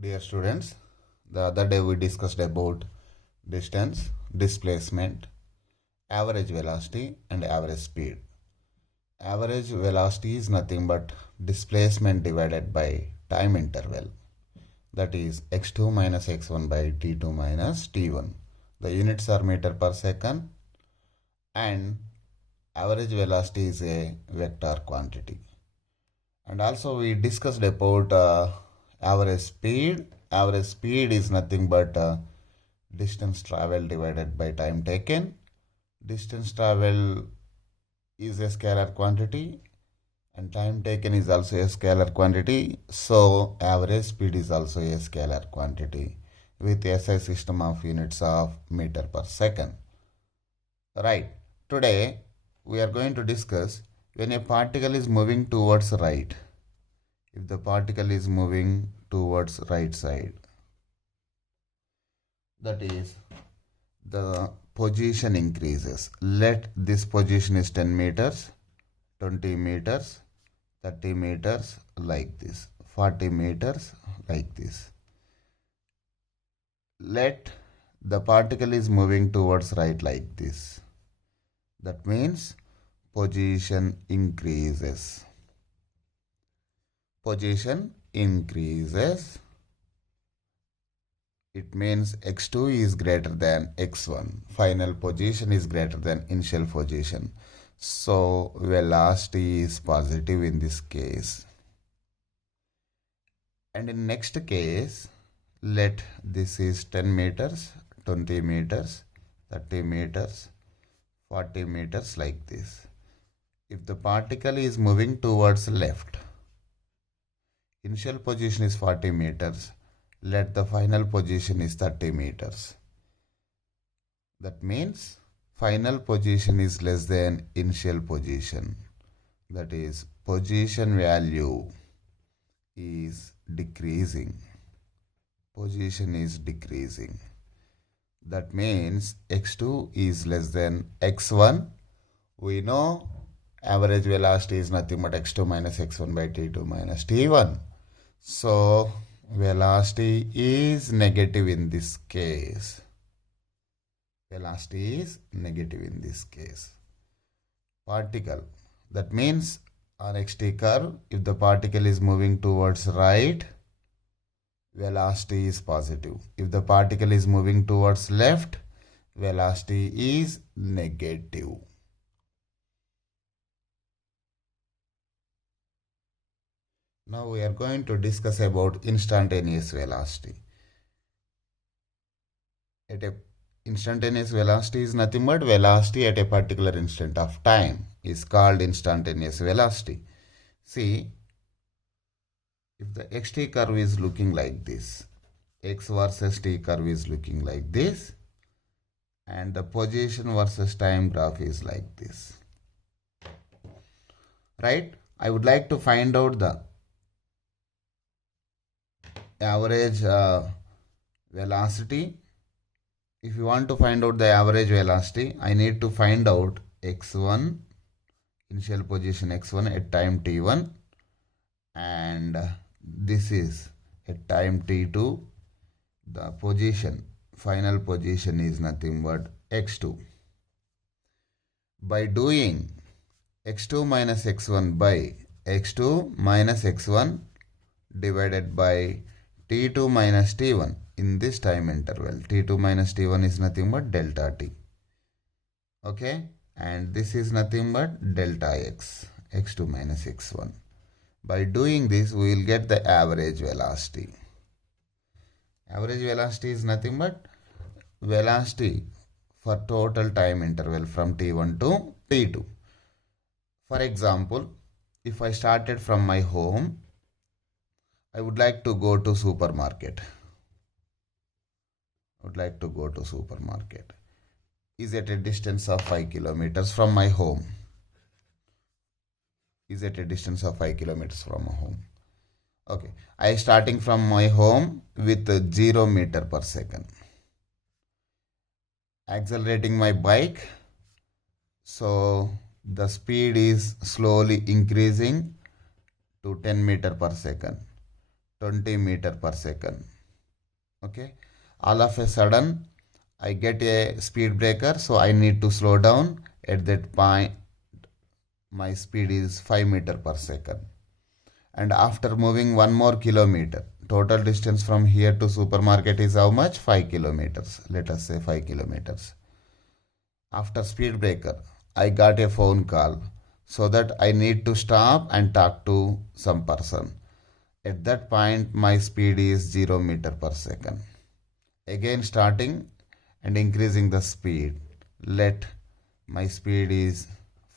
Dear students, the other day we discussed about distance, displacement, average velocity and average speed. Average velocity is nothing but displacement divided by time interval, that is x2 minus x1 by t2 minus t1. The units are meter per second and average velocity is a vector quantity. And also we discussed about average speed. Average speed is nothing but distance traveled divided by time taken. Distance travel is a scalar quantity and time taken is also a scalar quantity. So average speed is also a scalar quantity with SI system of units of meter per second. Right. Today we are going to discuss when a particle is moving towards right. If the particle is moving towards right side, that is the position increases. Let this position is 10 meters, 20 meters, 30 meters like this, 40 meters like this. Let the particle is moving towards right like this. That means position increases. Position increases. It means x2 is greater than x1. Final position is greater than initial position. So velocity is positive in this case. And in next case, let this is 10 meters, 20 meters, 30 meters, 40 meters like this. If the particle is moving towards left, initial position is 40 meters. Let the final position is 30 meters. That means final position is less than initial position. That is position value is decreasing. Position is decreasing. That means x2 is less than x1. We know average velocity is nothing but x2 minus x1 by t2 minus t1. So velocity is negative in this case. Velocity is negative in this case. Particle. That means on xt curve, if the particle is moving towards right, velocity is positive. If the particle is moving towards left, velocity is negative. Now we are going to discuss about instantaneous velocity. Instantaneous velocity is nothing but velocity at a particular instant of time is called instantaneous velocity. See, if the xt curve is looking like this, x versus t curve is looking like this, and the position versus time graph is like this. Right? I would like to find out the average velocity. If you want to find out the average velocity, I need to find out x1, initial position x1 at time t1, and this is at time t2. The position, final position is nothing but x2. By doing x2 minus x1 by x2 minus x1 divided by t2 minus t1 in this time interval. T2 minus t1 is nothing but delta t. Okay, and this is nothing but delta x, x2 minus x1. By doing this, we will get the average velocity. Average velocity is nothing but velocity for total time interval from t1 to t2. For example, if I started from my home, I would like to go to supermarket. Is at a distance of 5 kilometers from my home. Okay, I starting from my home with 0 meter per second. Accelerating my bike. So the speed is slowly increasing to 10 meter per second. 20 meter per second. Okay, all of a sudden I get a speed breaker, so I need to slow down. At that point my speed is 5 meter per second, and after moving 1 more kilometer, total distance from here to supermarket is how much? 5 kilometers. Let us say 5 kilometers. After speed breaker, I got a phone call, so that I need to stop and talk to some person. At that point my speed is 0 meter per second. Again starting and increasing the speed. Let my speed is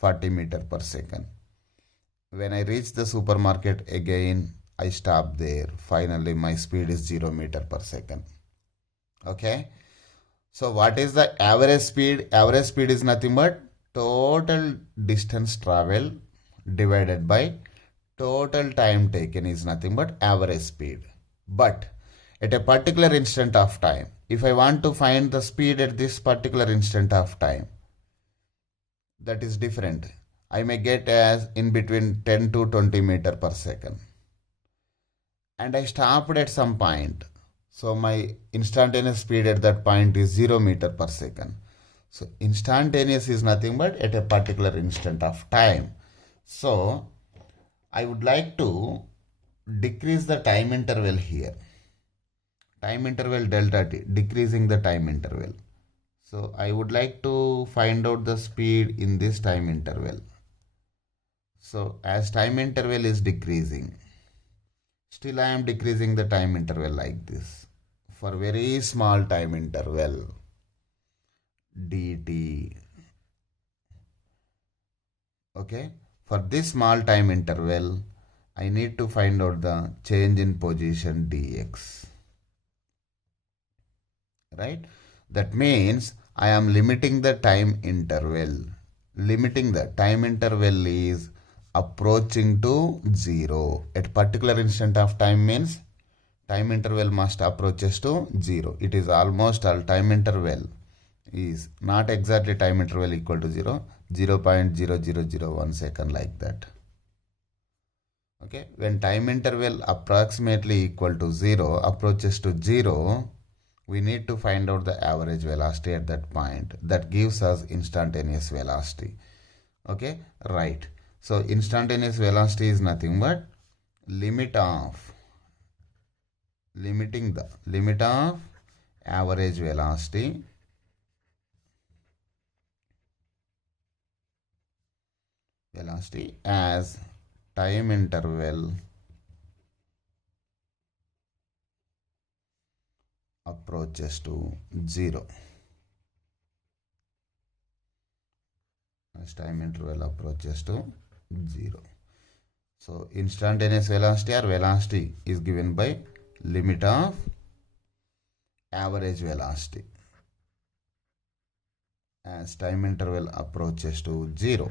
40 meter per second. When I reach the supermarket again, I stop there. Finally my speed is 0 meter per second. Okay. So what is the average speed? Average speed is nothing but total distance traveled divided by total time taken is nothing but average speed. But at a particular instant of time, if I want to find the speed at this particular instant of time, that is different. I may get as in between 10 to 20 meter per second. And I stopped at some point. So my instantaneous speed at that point is 0 meter per second. So instantaneous is nothing but at a particular instant of time. So I would like to decrease the time interval here. Time interval delta t, decreasing the time interval. So I would like to find out the speed in this time interval. So as time interval is decreasing, still I am decreasing the time interval like this. For very small time interval, dt. Okay. For this small time interval, I need to find out the change in position dx. Right? That means I am limiting the time interval. Limiting the time interval is approaching to 0. At particular instant of time means time interval must approaches to 0. It is almost all time interval is not exactly time interval equal to 0. 0.0001 second like that. Okay, when time interval approximately equal to 0 approaches to 0, we need to find out the average velocity at that point. That gives us instantaneous velocity. Okay, right. So instantaneous velocity is nothing but limit of average velocity as time interval approaches to 0. As time interval approaches to 0. So instantaneous velocity or velocity is given by limit of average velocity as time interval approaches to 0.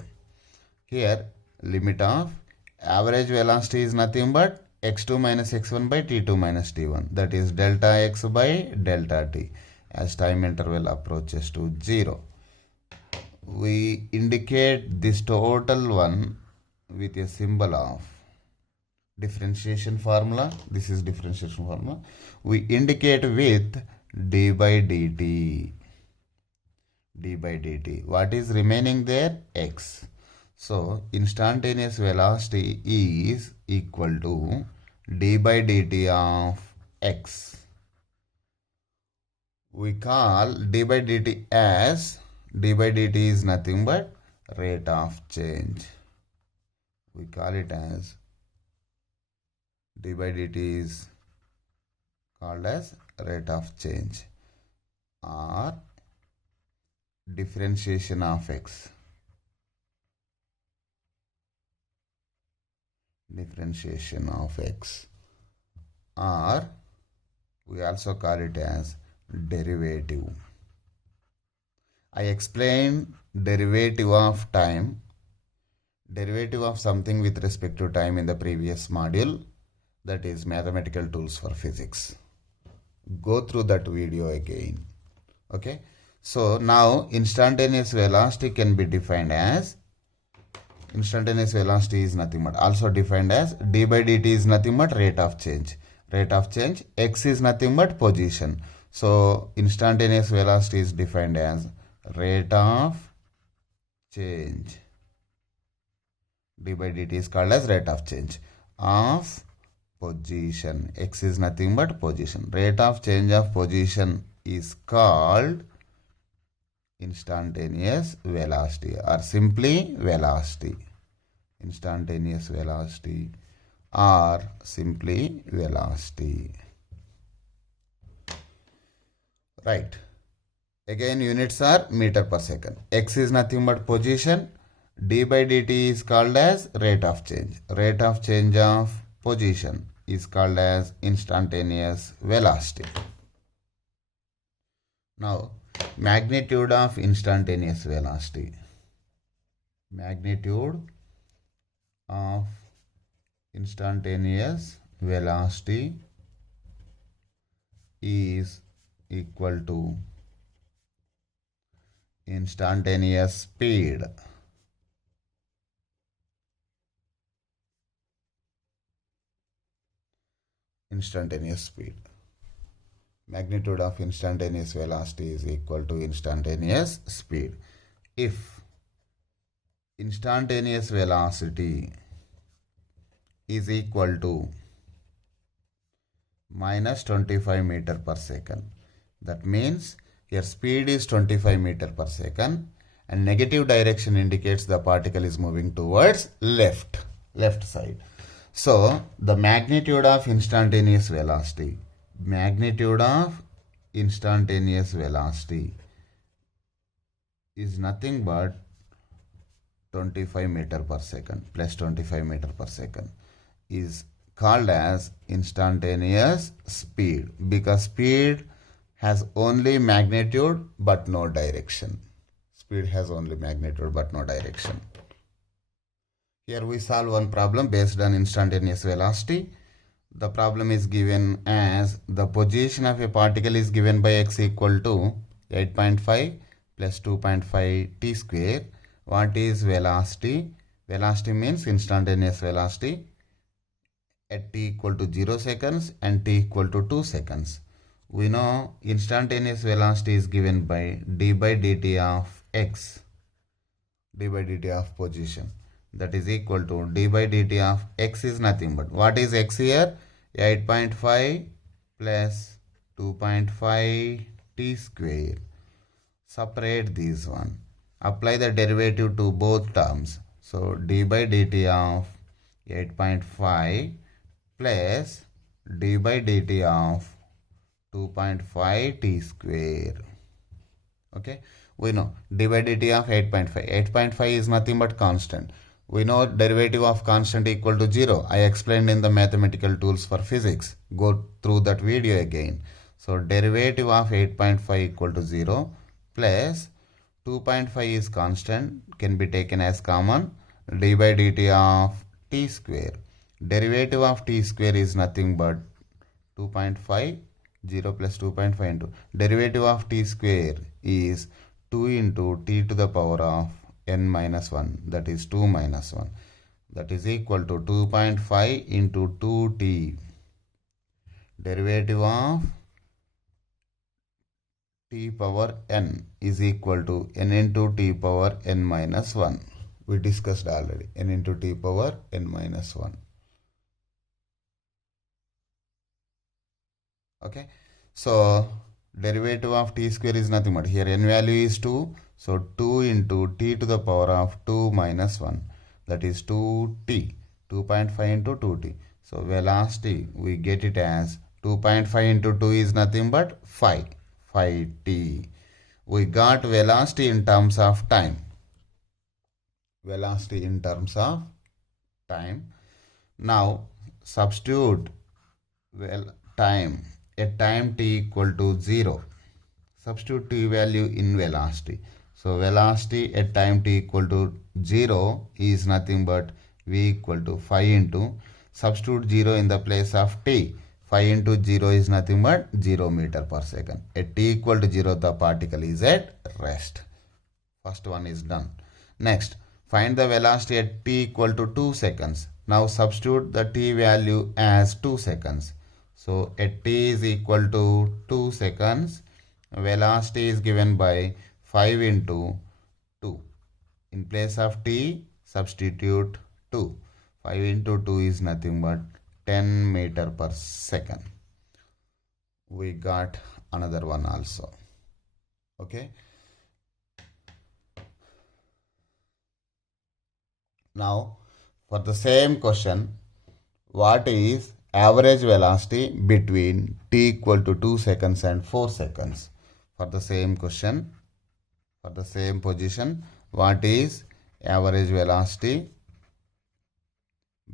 Here limit of average velocity is nothing but x2 minus x1 by t2 minus t1, that is delta x by delta t as time interval approaches to 0. We indicate this total one with a symbol of differentiation formula. This is differentiation formula. We indicate with d by dt. d by dt. What is remaining there? X. So instantaneous velocity is equal to d by dt of x. We call d by dt as d by dt is nothing but rate of change. We call it as d by dt is called as rate of change or differentiation of x. Differentiation of x, or we also call it as derivative. I explained derivative of time, derivative of something with respect to time in the previous module, that is mathematical tools for physics. Go through that video again. Okay, so now instantaneous velocity can be defined as, instantaneous velocity is nothing but also defined as d by dt is nothing but rate of change. Rate of change. X is nothing but position. So instantaneous velocity is defined as rate of change. D by dt is called as rate of change of position. X is nothing but position. Rate of change of position is called instantaneous velocity or simply velocity. Instantaneous velocity or simply velocity. Right. Again, units are meter per second. X is nothing but position. D by dt is called as rate of change. Rate of change of position is called as instantaneous velocity. Now, magnitude of instantaneous velocity. Magnitude of instantaneous velocity is equal to instantaneous speed. Instantaneous speed. Magnitude of instantaneous velocity is equal to instantaneous speed. If instantaneous velocity is equal to minus 25 meter per second, that means your speed is 25 meter per second and negative direction indicates the particle is moving towards left side. So the magnitude of instantaneous velocity is nothing but 25 meter per second plus 25 meter per second is called as instantaneous speed, because speed has only magnitude but no direction. Speed has only magnitude but no direction. Here we solve one problem based on instantaneous velocity. The problem is given as the position of a particle is given by x equal to 8.5 plus 2.5 t square. What is velocity? Velocity means instantaneous velocity at t equal to 0 seconds and t equal to 2 seconds. We know instantaneous velocity is given by d by dt of x, d by dt of position, that is equal to d by dt of x is nothing but, what is x here? 8.5 plus 2.5 t square. Separate these one. Apply the derivative to both terms. So d by dt of 8.5 plus d by dt of 2.5 t square. Okay, we know d by dt of 8.5. 8.5 is nothing but constant. We know derivative of constant equal to 0. I explained in the mathematical tools for physics. Go through that video again. So derivative of 8.5 equal to 0 plus 2.5 is constant, can be taken as common, d by dt of t square. Derivative of t square is nothing but 2.5, 0 plus 2.5 into derivative of t square is 2 into t to the power of n minus 1, that is 2 minus 1, that is equal to 2.5 into 2t. Derivative of t power n is equal to n into t power n minus 1. We discussed already, n into t power n minus 1. Okay, so derivative of t square is nothing but, here n value is 2, so 2 into t to the power of 2 minus 1, that is 2t, 2.5 into 2t. So velocity we get it as 2.5 into 2 is nothing but 5t. We got velocity in terms of time. Velocity in terms of time. Now substitute time at time t equal to 0. Substitute t value in velocity. So velocity at time t equal to 0 is nothing but v equal to 5 into, substitute 0 in the place of t. 5 into 0 is nothing but 0 meter per second. At t equal to 0, the particle is at rest. First one is done. Next, find the velocity at t equal to 2 seconds. Now substitute the t value as 2 seconds. So at t is equal to 2 seconds, velocity is given by 5 into 2. In place of t, substitute 2. 5 into 2 is nothing but 10 meter per second. We got another one also. Okay. Now, for the same question, what is average velocity between t equal to 2 seconds and 4 seconds? For the same question, for the same position, what is average velocity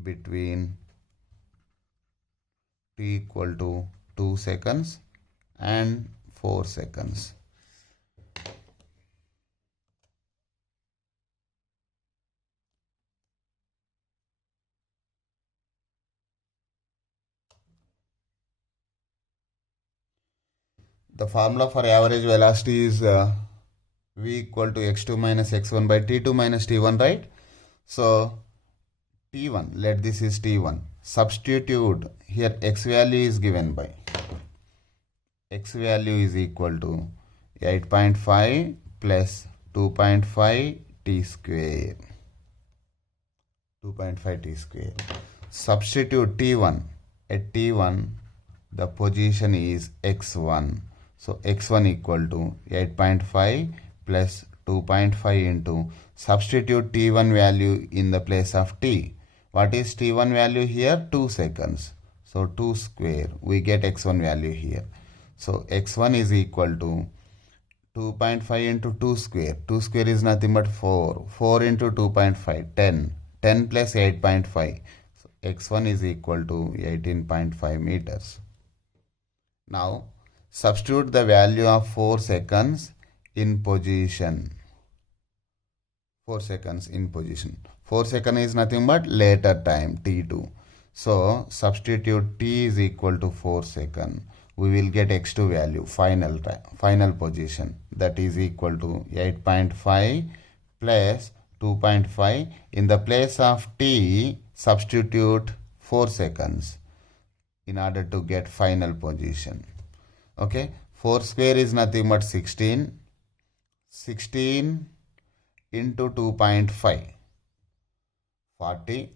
between t equal to 2 seconds and 4 seconds? The formula for average velocity is v equal to x2 minus x1 by t2 minus t1, right? So t1, let this is t1. Substitute here, x value is given by, x value is equal to 8.5 plus 2.5 t square. 2.5 t square. Substitute t1. At t1, the position is x1. So x1 equal to 8.5 plus 2.5 into, substitute t1 value in the place of t. What is t1 value here? 2 seconds. So 2 square. We get x1 value here. So x1 is equal to 2.5 into 2 square. 2 square is nothing but 4. 4 into 2.5, 10. 10 plus 8.5. So x1 is equal to 18.5 meters. Now, substitute the value of 4 seconds in position. 4 seconds in position. 4 seconds is nothing but later time, t2. So, substitute t is equal to 4 seconds. We will get x2 value, final time, final position. That is equal to 8.5 plus 2.5. In the place of t, substitute 4 seconds in order to get final position. Okay, 4 square is nothing but 16. 16 into 2.5, 40.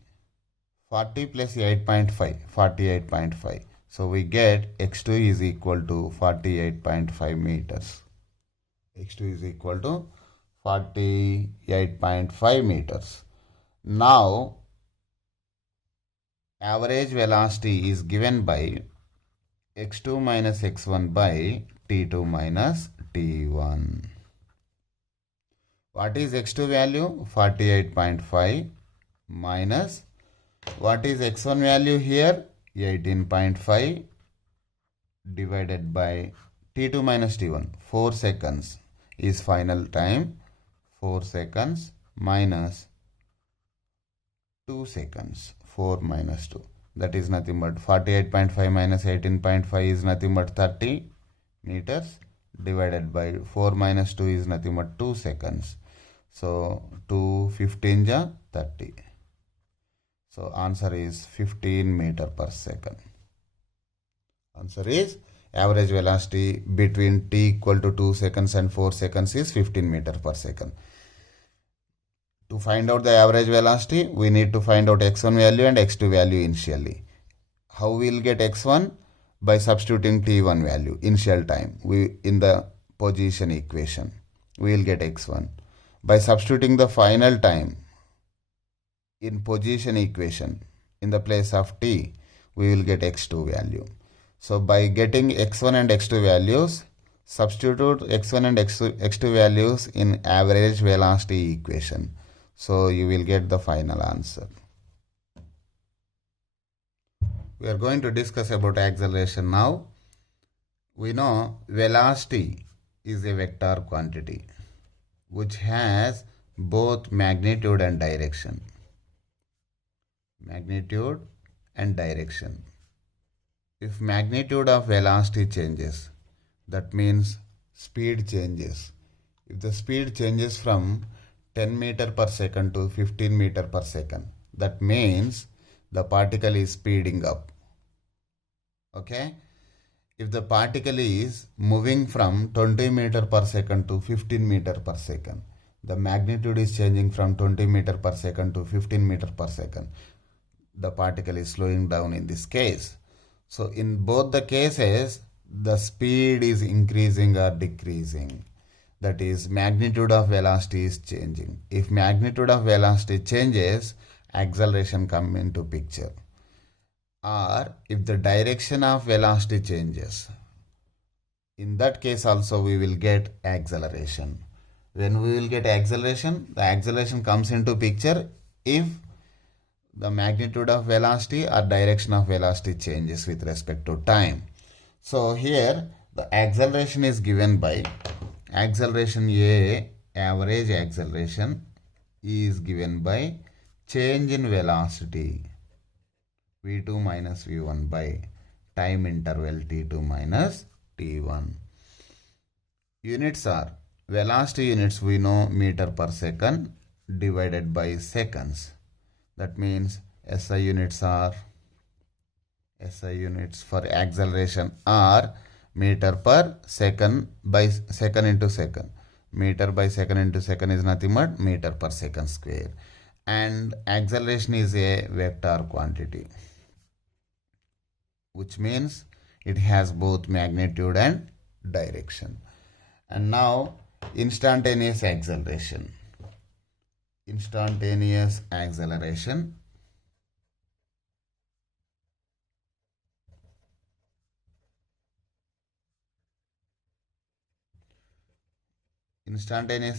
40 plus 8.5, 48.5. So we get x2 is equal to 48.5 meters. x2 is equal to 48.5 meters. Now, average velocity is given by x2 minus x1 by t2 minus t1. What is x2 value? 48.5 minus, what is x1 value here? 18.5 divided by t2 minus t1. 4 seconds is final time. 4 seconds minus 2 seconds. 4 minus 2. That is nothing but 48.5 minus 18.5 is nothing but 30 meters divided by 4 minus 2 is nothing but 2 seconds. So 2 15 ja 30. So answer is 15 meter per second. Answer is average velocity between t equal to 2 seconds and 4 seconds is 15 meter per second. To find out the average velocity, we need to find out x1 value and x2 value initially. How we will get x1? By substituting t1 value, initial time, in the position equation, we will get x1. By substituting the final time in position equation in the place of t, we will get x2 value. So by getting x1 and x2 values, substitute x1 and x2 values in average velocity equation. So you will get the final answer. We are going to discuss about acceleration now. We know velocity is a vector quantity which has both magnitude and direction. Magnitude and direction. If magnitude of velocity changes, that means speed changes. If the speed changes from 10 meter per second to 15 meter per second, that means the particle is speeding up. Okay, if the particle is moving from 20 meter per second to 15 meter per second, the magnitude is changing from 20 meter per second to 15 meter per second. The particle is slowing down in this case. So in both the cases, the speed is increasing or decreasing. That is, magnitude of velocity is changing. If magnitude of velocity changes, acceleration come into picture. Or if the direction of velocity changes, in that case also we will get acceleration. When we will get acceleration, the acceleration comes into picture if the magnitude of velocity or direction of velocity changes with respect to time. So here the acceleration is given by acceleration A, average acceleration is given by change in velocity v2 minus v1 by time interval t2 minus t1. Units are, velocity units we know meter per second divided by seconds. That means SI units for acceleration are meter per second by second into second. Meter by second into second is nothing but meter per second square. And acceleration is a vector quantity, which means it has both magnitude and direction. And now instantaneous acceleration. Instantaneous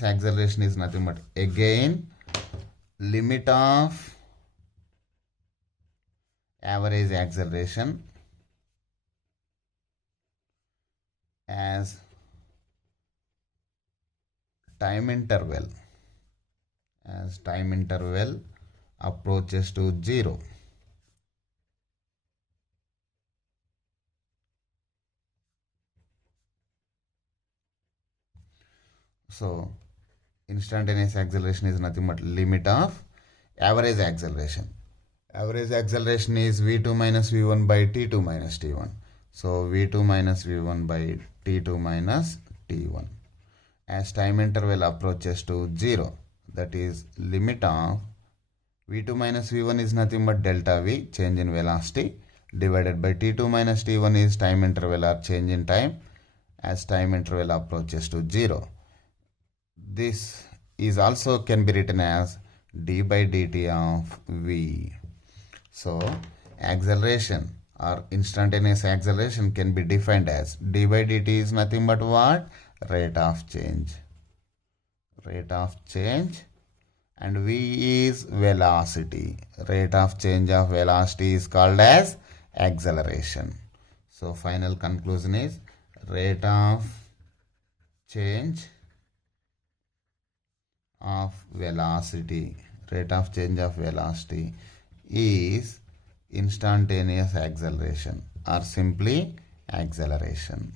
acceleration is nothing but again limit of average acceleration as time interval approaches to 0. So instantaneous acceleration is nothing but limit of average acceleration. Average acceleration is v2 minus v1 by t2 minus t1. So v2 minus v1 by t2 minus t1 as time interval approaches to 0. That is limit of v2 minus v1 is nothing but delta v, change in velocity, divided by t2 minus t1 is time interval or change in time as time interval approaches to 0. This is also can be written as d by dt of v. So acceleration or instantaneous acceleration can be defined as d by dt is nothing but what? Rate of change. And v is velocity. Rate of change of velocity is called as acceleration. So final conclusion is rate of change of velocity is instantaneous acceleration or simply acceleration.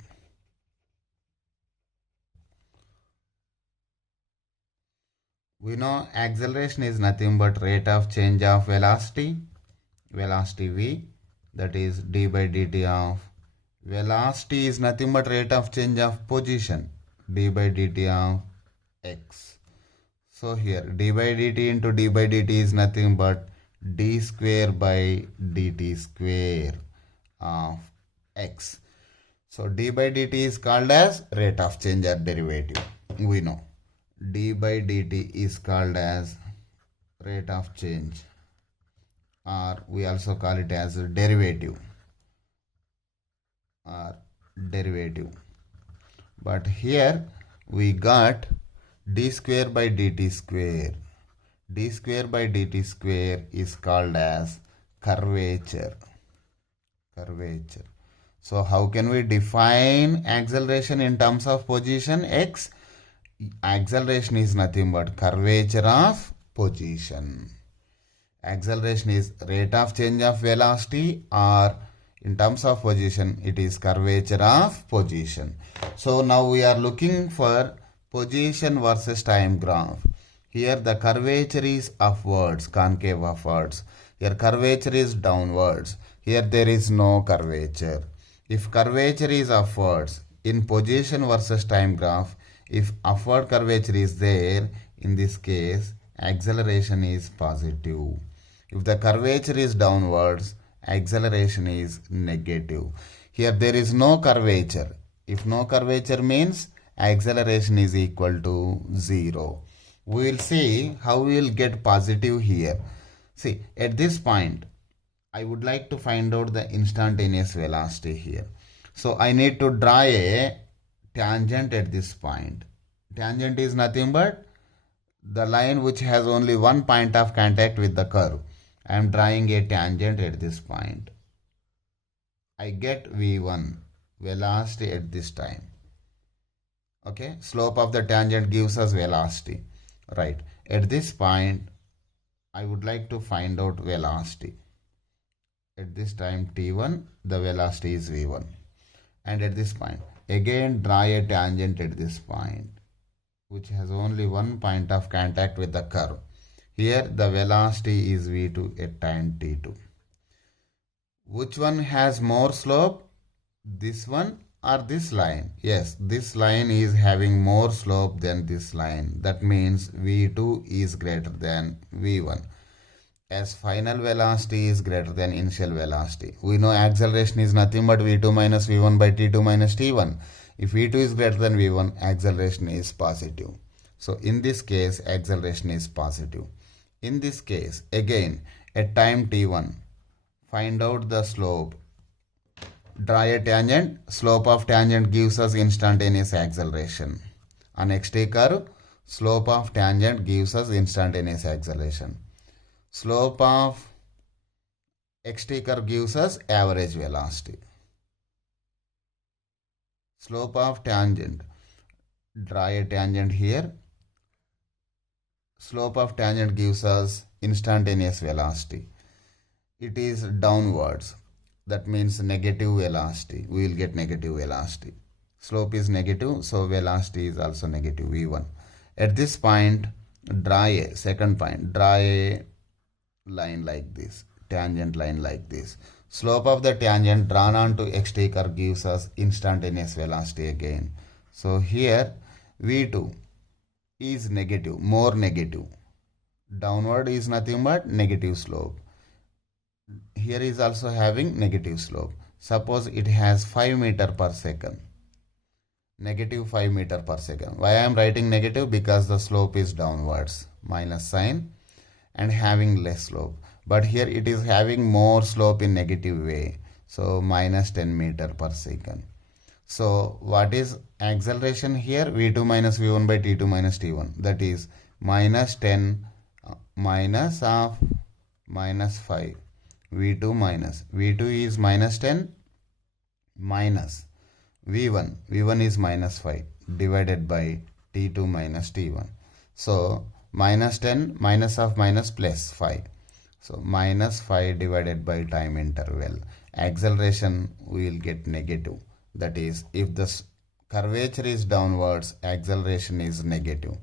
We know acceleration is nothing but rate of change of velocity v, that is d by dt of velocity is nothing but rate of change of position d by dt of x. So here d by dt into d by dt is nothing but d square by dt square of x. So d by dt is called as rate of change or derivative. We know d by dt is called as rate of change, or we also call it as derivative but here we got d square by dt square. D square by dt square is called as curvature. So how can we define acceleration in terms of position x? Acceleration is nothing but curvature of position. Acceleration is rate of change of velocity, or in terms of position it is curvature of position. So now we are looking for position versus time graph. Here the curvature is upwards, concave upwards. Here curvature is downwards. Here there is no curvature. If curvature is upwards in position versus time graph, if upward curvature is there, in this case acceleration is positive. If the curvature is downwards, acceleration is negative. Here there is no curvature. If no curvature means acceleration is equal to 0. We will see how we will get positive here. See, at this point, I would like to find out the instantaneous velocity here. So I need to draw a tangent at this point. Tangent is nothing but the line which has only one point of contact with the curve. I am drawing a tangent at this point. I get V1, velocity at this time. Okay, slope of the tangent gives us velocity. Right, at this point, I would like to find out velocity. At this time t1, the velocity is v1. And at this point, again draw a tangent at this point, which has only one point of contact with the curve. Here the velocity is v2 at time t2. Which one has more slope? This one or this line? Yes, this line is having more slope than this line. That means v2 is greater than v1. As final velocity is greater than initial velocity, we know acceleration is nothing but v2 minus v1 by t2 minus t1. If v2 is greater than v1, acceleration is positive. So in this case, acceleration is positive. In this case, again, at time t1, find out the slope. Draw a tangent. Slope of tangent gives us instantaneous acceleration. On xt curve, slope of tangent gives us instantaneous acceleration. Slope of xt curve gives us average velocity. Slope of tangent. Draw a tangent here. Slope of tangent gives us instantaneous velocity. It is downwards. That means negative velocity. We will get negative velocity. Slope is negative, so velocity is also negative v1. At this point, draw a second point. Draw a line like this, tangent line like this. Slope of the tangent drawn onto xt curve gives us instantaneous velocity again. So here v2 is negative, more negative. Downward is nothing but negative slope. Here is also having negative slope. Suppose it has 5 meter per second. Negative 5 meter per second. Why I am writing negative? Because the slope is downwards, minus sign, and having less slope. But here it is having more slope in negative way. So minus 10 meter per second. So what is acceleration here? v2 minus v1 by t2 minus t1. That is minus 10 minus of minus 5. v2 minus. v2 is minus 10 minus v1. v1 is minus 5 divided by t2 minus t1. So minus 10 minus of minus plus 5. So minus 5 divided by time interval. Acceleration we will get negative. That is, if the curvature is downwards, acceleration is negative.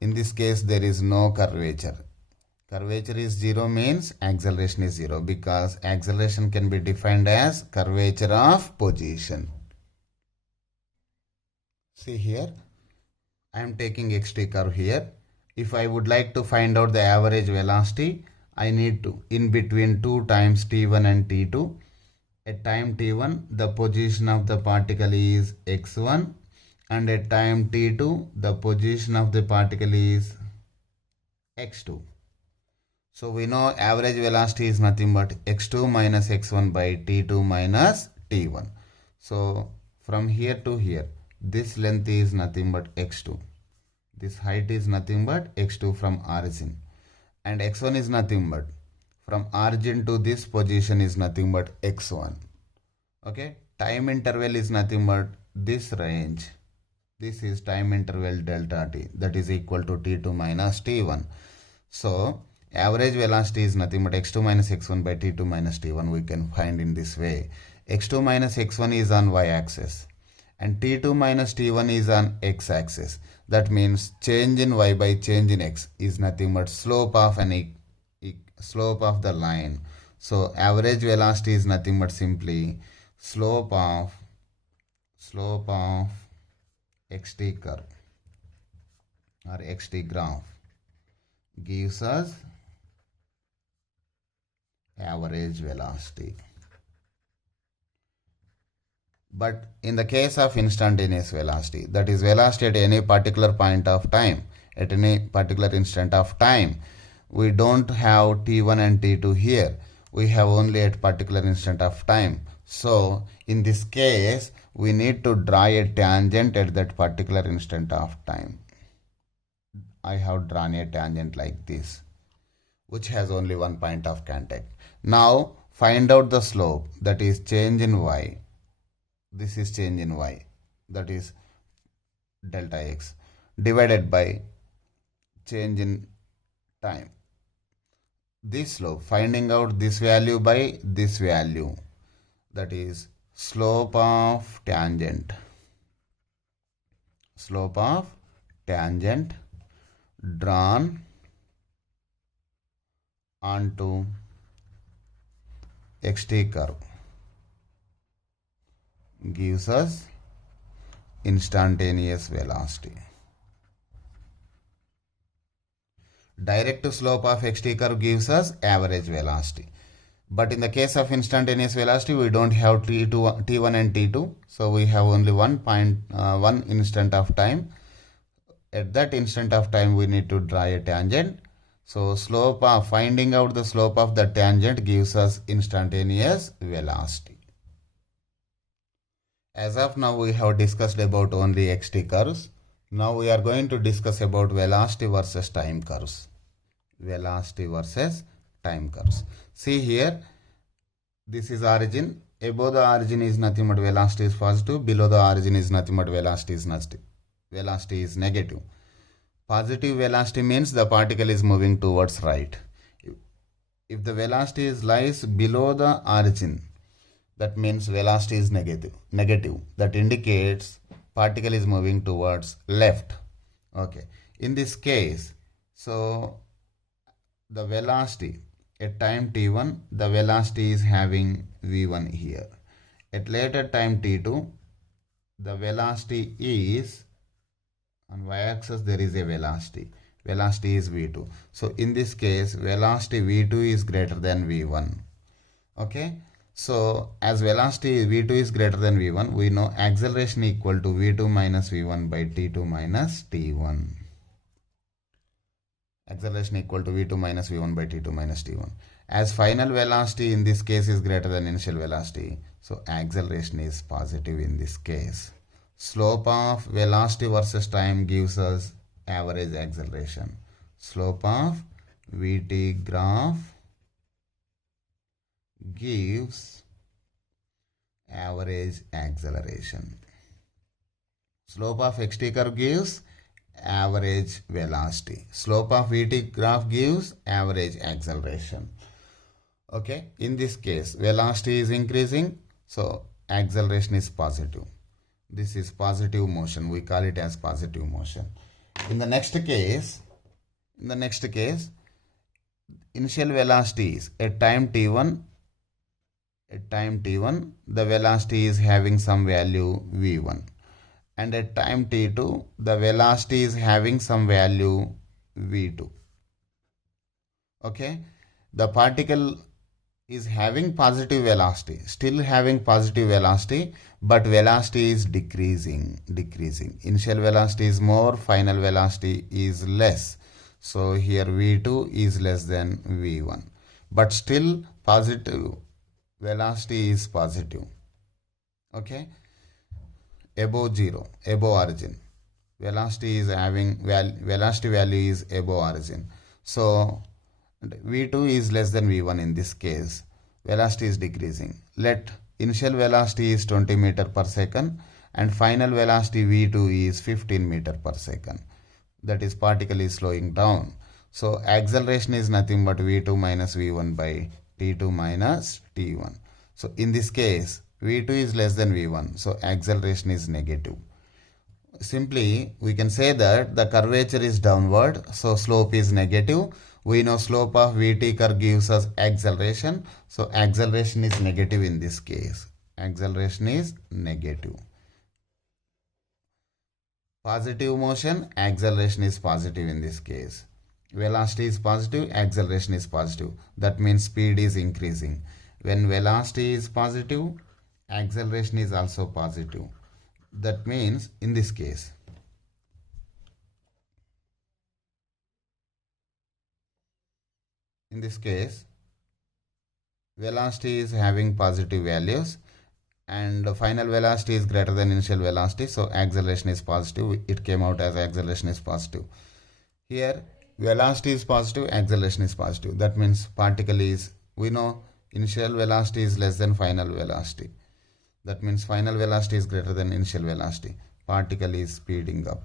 In this case, there is no curvature. Curvature is 0 means acceleration is 0, because acceleration can be defined as curvature of position. See here, I am taking xt curve here. If I would like to find out the average velocity, I need to, in between 2 times t1 and t2, at time t1, the position of the particle is x1, and at time t2, the position of the particle is x2. So we know average velocity is nothing but x2 minus x1 by t2 minus t1. So from here to here, this length is nothing but x2. This height is nothing but x2 from origin. And x1 is nothing but from origin to this position is nothing but x1. Okay, time interval is nothing but this range. This is time interval delta t, that is equal to t2 minus t1. So average velocity is nothing but x2 minus x1 by t2 minus t1. We can find in this way. x2 minus x1 is on y-axis and t2 minus t1 is on x-axis. That means change in y by change in x is nothing but slope of slope of the line. So average velocity is nothing but simply slope of xt curve or xt graph gives us average velocity. But in the case of instantaneous velocity, that is velocity at any particular point of time, at any particular instant of time, we don't have t1 and t2 here. We have only at particular instant of time. So in this case, we need to draw a tangent at that particular instant of time. I have drawn a tangent like this, which has only one point of contact. Now find out the slope, that is change in y. This is change in y, that is delta x, divided by change in time. This slope, finding out this value by this value, that is slope of tangent drawn onto xt curve gives us instantaneous velocity. Direct slope of xt curve gives us average velocity. But in the case of instantaneous velocity, we don't have t1 and t2. So we have only one instant of time. At that instant of time, we need to draw a tangent. So finding out the slope of the tangent gives us instantaneous velocity. As of now, we have discussed about only xt curves. Now we are going to discuss about velocity versus time curves. See here, this is origin. Above the origin is nothing but velocity is positive. Below the origin is nothing but velocity is negative. Positive velocity means the particle is moving towards right. If the velocity lies below the origin, that means velocity is negative. That indicates particle is moving towards left. Okay. In this case, so the velocity at time t1, the velocity is having v1 here. At later time t2, the velocity is on y-axis, there is a velocity. Velocity is v2. So in this case, velocity v2 is greater than v1. Okay. So as velocity v2 is greater than v1, we know acceleration equal to v2 minus v1 by t2 minus t1. Acceleration equal to v2 minus v1 by t2 minus t1. As final velocity in this case is greater than initial velocity, so acceleration is positive in this case. Slope of velocity versus time gives us average acceleration. Slope of vt graph gives average acceleration. Slope of xt curve gives average velocity. Slope of vt graph gives average acceleration. Okay, in this case, velocity is increasing, so acceleration is positive. This is positive motion. We call it as positive motion. In the next case, initial velocity is at time t1. At time t1, the velocity is having some value v1. And at time t2, the velocity is having some value v2. Okay. The particle is having positive velocity, still having positive velocity, but velocity is decreasing. Initial velocity is more, final velocity is less. So here v2 is less than v1. But still positive velocity is positive. Okay. Above zero, above origin. Velocity is having velocity value is above origin. So v2 is less than v1 in this case. Velocity is decreasing. Let initial velocity is 20 meter per second and final velocity v2 is 15 meter per second. That is, particle is slowing down. So acceleration is nothing but v2 minus v1 by t2 minus t1. So in this case, v2 is less than v1. So acceleration is negative. Simply, we can say that the curvature is downward. So slope is negative. We know slope of VT curve gives us acceleration. So acceleration is negative in this case. Acceleration is negative. Positive motion, acceleration is positive in this case. Velocity is positive, acceleration is positive. That means speed is increasing. When velocity is positive, acceleration is also positive. That means in this case, velocity is having positive values and the final velocity is greater than initial velocity, so acceleration is positive. It came out as acceleration is positive. Here velocity is positive, acceleration is positive. That means particle is, we know initial velocity is less than final velocity. That means final velocity is greater than initial velocity. Particle is speeding up.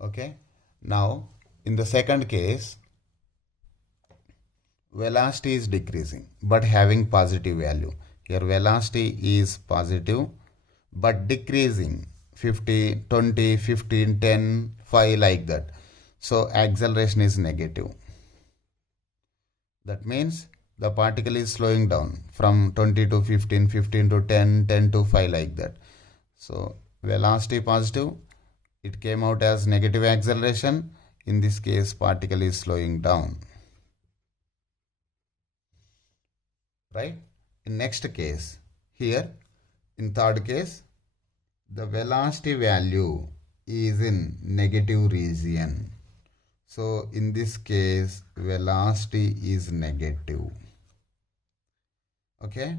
Okay. Now in the second case, velocity is decreasing but having positive value. Here velocity is positive but decreasing 50, 20, 15, 10, 5 like that. So acceleration is negative. That means the particle is slowing down from 20 to 15, 15 to 10, 10 to 5 like that. So velocity positive, it came out as negative acceleration. In this case, particle is slowing down. Right? In next case, here in third case, the velocity value is in negative region. So in this case, velocity is negative. Okay,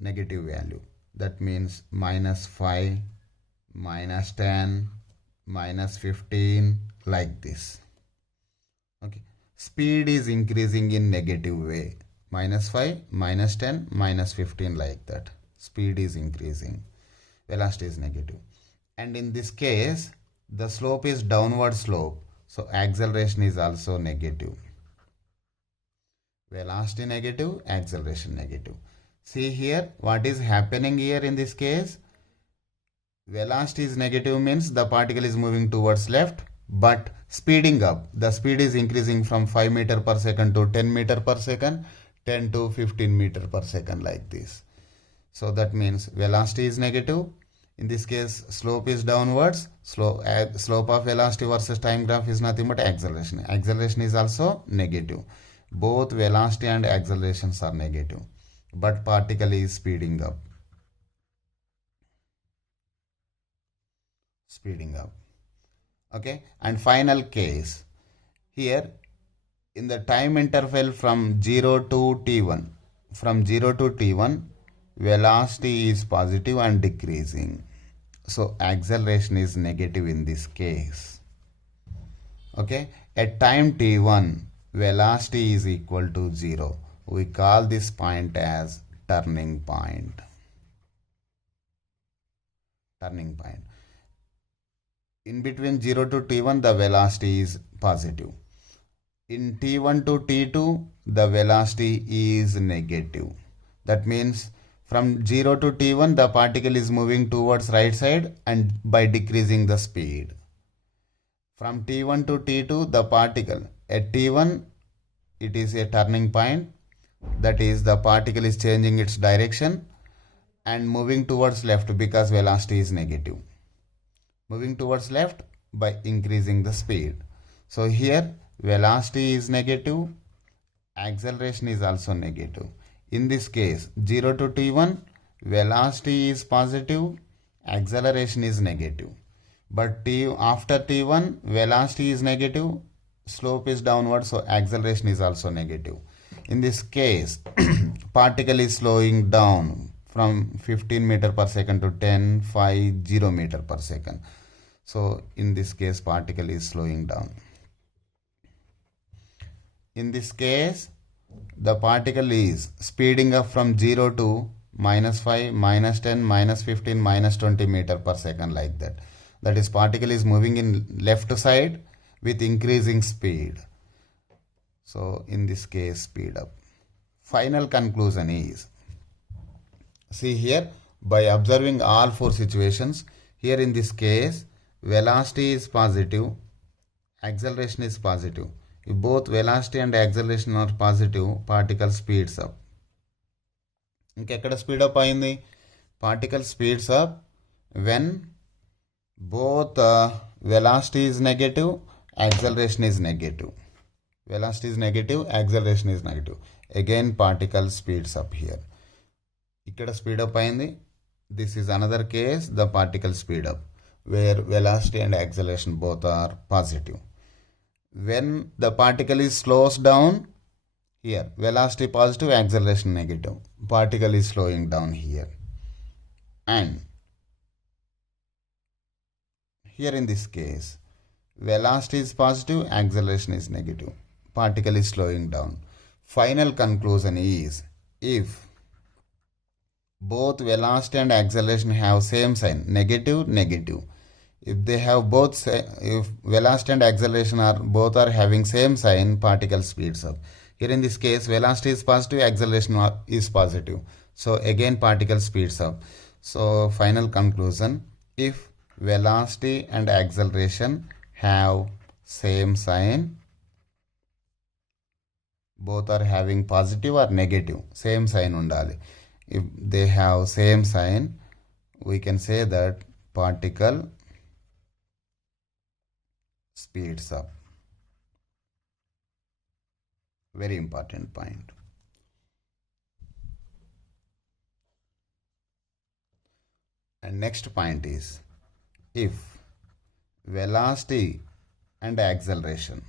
negative value. That means -5, -10, -15 like this. Okay, speed is increasing in negative way. -5, -10, -15 like that. Speed is increasing. Velocity is negative. And in this case, the slope is downward slope. So acceleration is also negative. Velocity negative, acceleration negative. See here, what is happening here in this case? Velocity is negative means the particle is moving towards left, but speeding up. The speed is increasing from 5 meter per second to 10 meter per second, 10 to 15 meter per second like this. So that means velocity is negative. In this case, slope is downwards. Slope of velocity versus time graph is nothing but acceleration. Acceleration is also negative. Both velocity and accelerations are negative, but particle is speeding up. Okay, and final case, here in the time interval from 0 to t1, velocity is positive and decreasing. So acceleration is negative in this case. Okay, at time t1, velocity is equal to 0. We call this point as turning point. In between 0 to t1, the velocity is positive. In t1 to t2, the velocity is negative. That means from 0 to t1, the particle is moving towards right side and by decreasing the speed. From t1 to t2, the particle at t1, it is a turning point. That is, the particle is changing its direction and moving towards left because velocity is negative. Moving towards left by increasing the speed. So here velocity is negative, acceleration is also negative. In this case, 0 to t1, velocity is positive, acceleration is negative. But after t1, velocity is negative, slope is downward, so acceleration is also negative. In this case, particle is slowing down from 15 meter per second to 10, 5, 0 meter per second. So in this case, particle is slowing down. In this case, the particle is speeding up from 0 to -5, -10, -15, -20 meter per second like that. That is, particle is moving in left side with increasing speed. So in this case, speed up. Final conclusion is, see here, by observing all four situations, here in this case, velocity is positive, acceleration is positive. If both velocity and acceleration are positive, particle speeds up. ఇంకెక్కడ speedup అయింది? Particle speeds up when both velocity is negative, acceleration is negative. Velocity is negative, acceleration is negative. Again particle speeds up here. ఇక్కడ speed up అయింది. This is another case, the particle speed up, where velocity and acceleration both are positive. When the particle is slows down, here velocity positive, acceleration negative. Particle is slowing down here. And here in this case, velocity is positive, acceleration is negative. Particle is slowing down. Final conclusion is, if both velocity and acceleration have same sign, negative, negative. If they have both, if velocity and acceleration are both are having same sign, particle speeds up. Here in this case, velocity is positive, acceleration is positive. So again particle speeds up. So final conclusion, if velocity and acceleration have same sign, both are having positive or negative, same sign undali. If they have same sign, we can say that particle speeds up. Very important point. And next point is, if velocity and acceleration,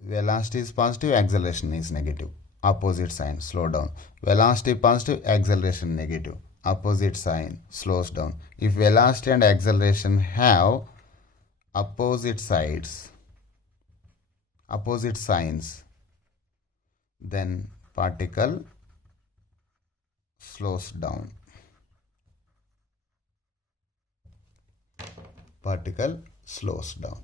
velocity is positive, acceleration is negative, opposite sign, slow down. Velocity positive, acceleration negative, opposite sign, slows down. If velocity and acceleration have opposite sides, opposite signs, then particle slows down. Particle slows down.